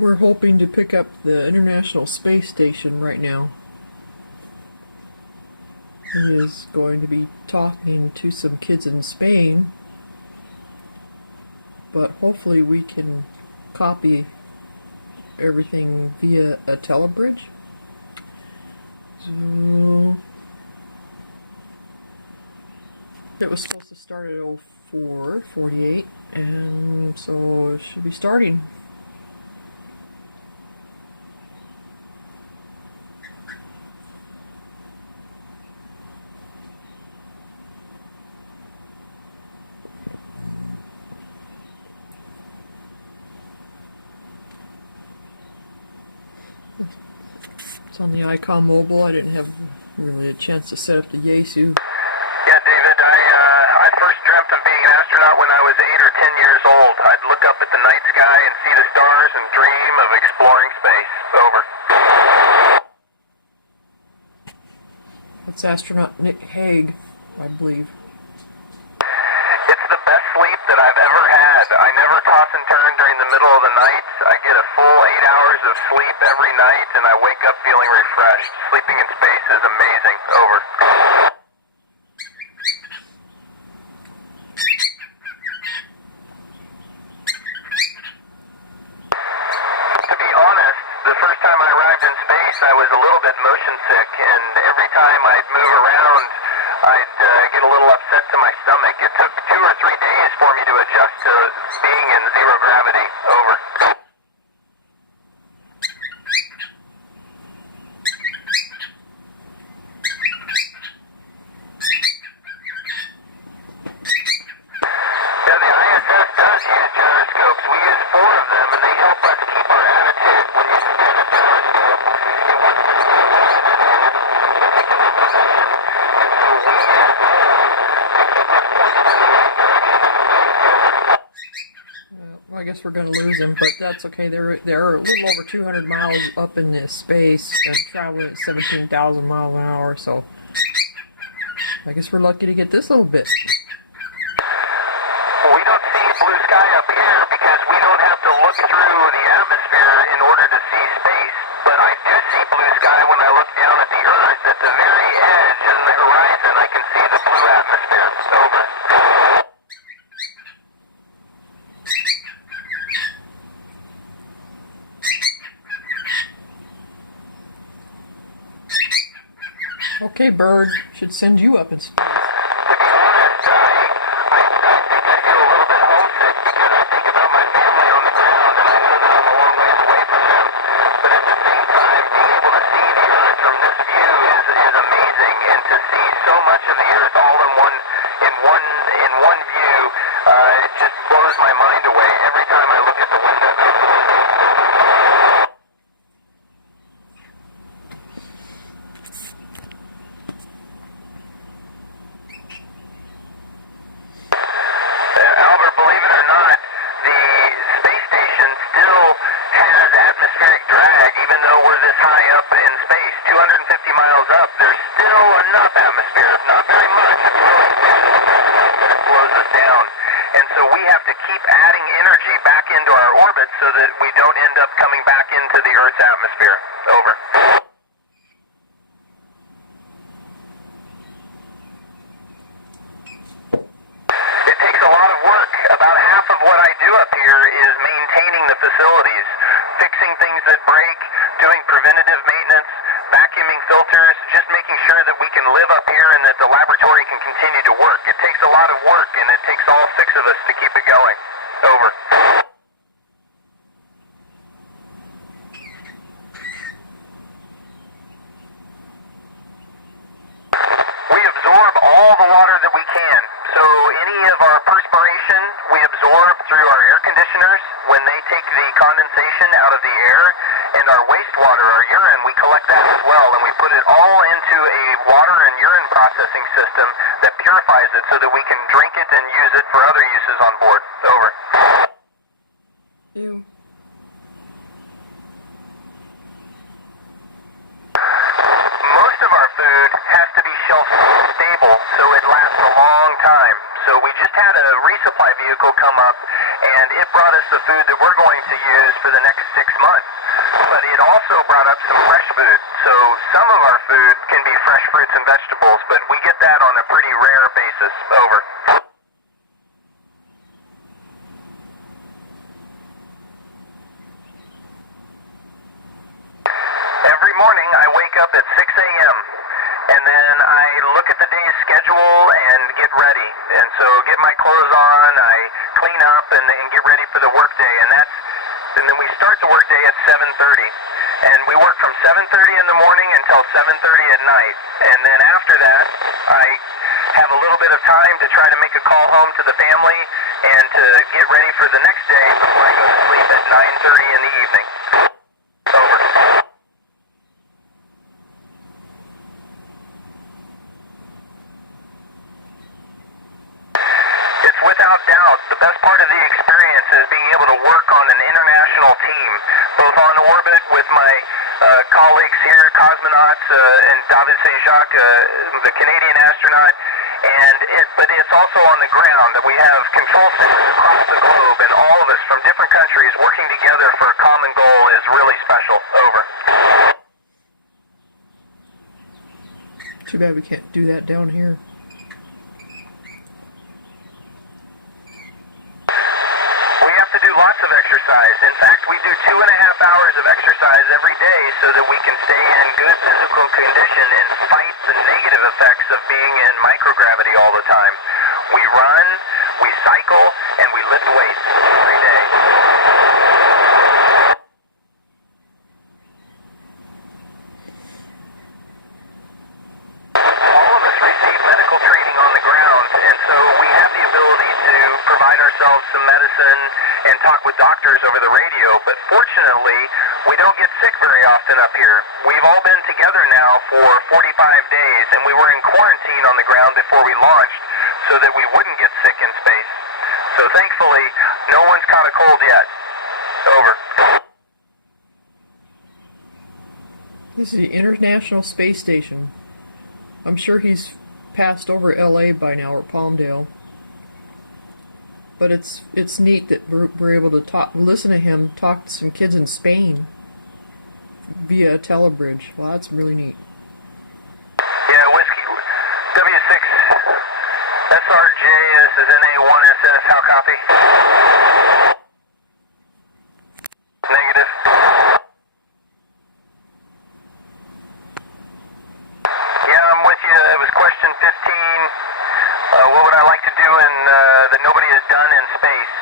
We're hoping to pick up the International Space Station right now. He is going to be talking to some kids in Spain, but hopefully we can copy everything via a telebridge. So it was supposed to start at 04:48, and so it should be starting. It's on the Icom mobile. I didn't have really a chance to set up the Yaesu. Yeah, David, I first dreamt of being an astronaut when I was 8 or 10 years old. I'd look up at the night sky and see the stars and dream of exploring space. Over. That's astronaut Nick Hague, I believe. It's the best sleep that I've ever had. I never toss and turn during the middle of the night. I get a full 8 hours of sleep every night, and I wake up feeling refreshed. Sleeping in space is amazing. Over. To be honest, the first time I arrived in space, I was a little bit motion sick, and every time I'd move around, I'd get a little upset to my stomach. It took 2 or 3 days for me to adjust to being in zero gravity. Over. Yeah, the ISS does use gyroscopes. We use 4 of them, and they help us keep our attitude. When you spin a gyroscope, it wants to move us in a particular position. And so we use them to keep us pointed in the right direction. Well, I guess we're going to lose him, but that's okay. They're a little over 200 miles up in this space and traveling at 17,000 miles an hour, so I guess we're lucky to get this little bit. We don't see blue sky up here because we don't have to look through the atmosphere in order to see space. But I do see blue sky when I look down at the Earth. At the very edge and the horizon, I can see the blue atmosphere. Over. Okay, bird, should send you up in space. To be honest, I think I feel a little bit homesick because I think about my family on the ground, and I know that I'm a long ways away from them. But at the same time, being able to see the Earth from this view is amazing, and to see so much of the Earth all in one view, it just blows my mind away every time I look at the window. Albert, believe it or not, the space station still has atmospheric drag, even though we're this high up in space, 250 miles up. There's still enough atmosphere, not very much. It's really thin, but it slows us down. And so we have to keep adding energy back into our orbit so that we don't end up coming back into the Earth's atmosphere. Over. It takes a lot of work. About half of what I do up here is maintaining the facilities, fixing things that break, doing preventative maintenance, vacuuming filters, just making sure that we can live up here and that the laboratory can continue to work. It takes a lot of work, and it takes all 6 of us to keep it going. Over. We absorb all the water that we can. So any of our perspiration we absorb through our air conditioners when they take the condensation out of the air, and our wastewater, our urine, we collect that as well, and we put it all into a water and urine processing system that purifies it so that we can drink it and use it for other uses on board. Over. Ew. Most most of our food has to be shelf stable, so it lasts a long time. So we just had a resupply vehicle come up, and it brought us the food that we're going to use for the next 6 months. But it also brought up some fresh food. So some of our food can be fresh fruits and vegetables, but we get that on a pretty rare basis. Over. Every morning I wake up at 6 a.m. and then I look at the day's schedule and get ready. And so get my clothes on, I clean up and get ready for the workday. And then we start the workday at 7:30. And we work from 7:30 in the morning until 7:30 at night. And then after that, I have a little bit of time to try to make a call home to the family and to get ready for the next day before I go to sleep at 9:30 in the evening. Over. It's without doubt the best part of the experience is being able to work on an international team, both on orbit with my colleagues here, cosmonauts, and David St. Jacques, the Canadian astronaut, but it's also on the ground. We have control centers across the globe, and all of us from different countries working together for a common goal is really special. Over. Too bad we can't do that down here. We have to do lots of exercise. In fact, we do 2.5 hours of exercise every day so that we can stay in good physical condition and fight the negative effects of being in microgravity all the time. We run, we cycle, and we lift weights every day. All of us receive medical training on the ground, and so we have the ability to provide ourselves some medicine and talk with doctors over the radio, but fortunately, we don't get sick very often up here. We've all been together now for 45 days, and we were in quarantine on the ground before we launched so that we wouldn't get sick in space. So thankfully, no one's caught a cold yet. Over. This is the International Space Station. I'm sure he's passed over LA by now, or Palmdale. But it's neat that we're able to listen to him talk to some kids in Spain via a telebridge. Well, that's really neat. Yeah, Whiskey W6 SRJ, this is NA1SS, how copy? Negative. Yeah, I'm with you. It was question 15. What would I like to do that nobody has done in space?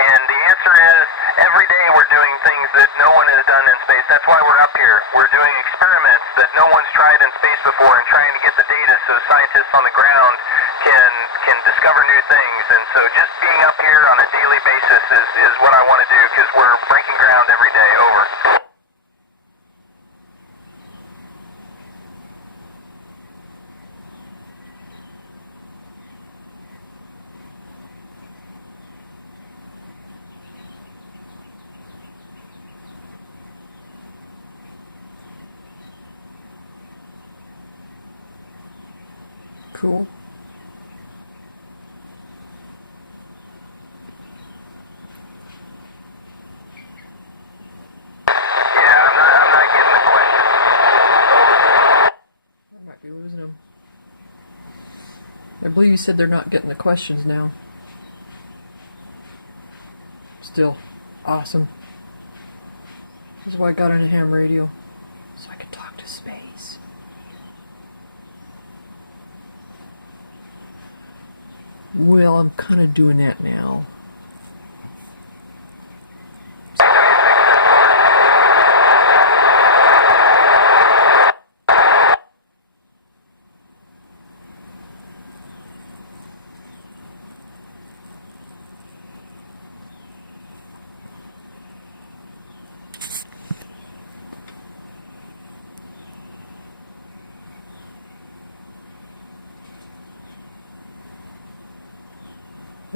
And the answer is, every day we're doing things that no one has done in space. That's why we're up here. We're doing experiments that no one's tried in space before and trying to get the data so scientists on the ground can discover new things. And so just being up here on a daily basis is what I want to do, because we're breaking ground every day. Over. Cool. Yeah, I'm not getting the question. I might be losing them. I believe you said they're not getting the questions now. Still, awesome. This is why I got on a ham radio, so I can talk to space. Well, I'm kind of doing that now.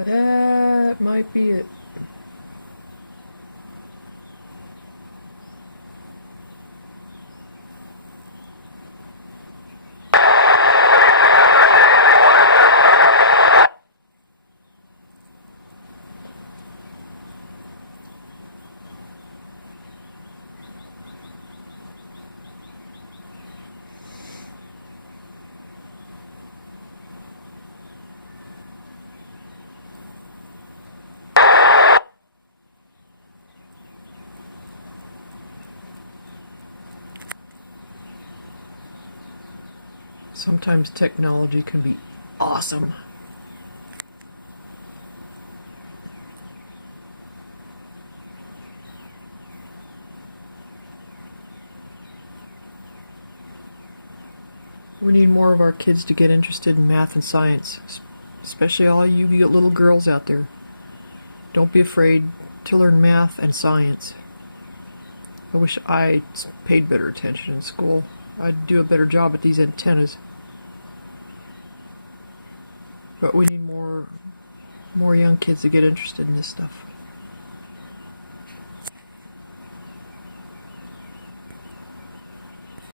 That might be it. Sometimes technology can be awesome. We need more of our kids to get interested in math and science, especially all you little girls out there. Don't be afraid to learn math and science. I wish I paid better attention in school. I'd do a better job at these antennas. But we need more young kids to get interested in this stuff.